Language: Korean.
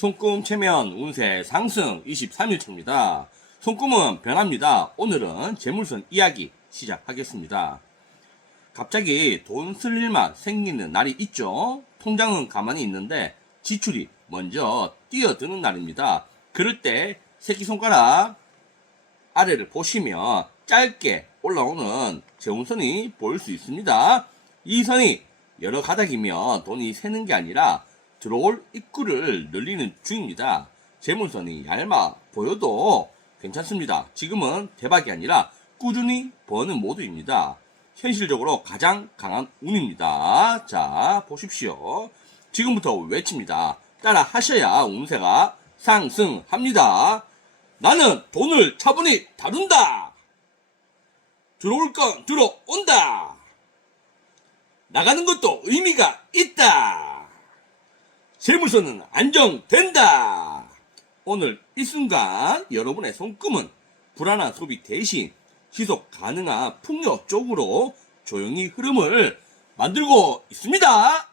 손금 체면 운세 상승 23일차입니다. 손금은 변합니다. 오늘은 재물선 이야기 시작하겠습니다. 갑자기 돈 쓸 일만 생기는 날이 있죠. 통장은 가만히 있는데 지출이 먼저 뛰어드는 날입니다. 그럴 때 새끼손가락 아래를 보시면 짧게 올라오는 재운선이 보일 수 있습니다. 이 선이 여러 가닥이면 돈이 새는 게 아니라 들어올 입구를 늘리는 중입니다. 재물선이 얇아 보여도 괜찮습니다. 지금은 대박이 아니라 꾸준히 버는 모드입니다. 현실적으로 가장 강한 운입니다. 자, 보십시오. 지금부터 외칩니다. 따라 하셔야 운세가 상승합니다. 나는 돈을 차분히 다룬다. 들어올 건 들어온다. 나가는 것도 의미가 있다. 재물선은 안정된다. 오늘 이 순간 여러분의 손금은 불안한 소비 대신 지속 가능한 풍요 쪽으로 조용히 흐름을 만들고 있습니다.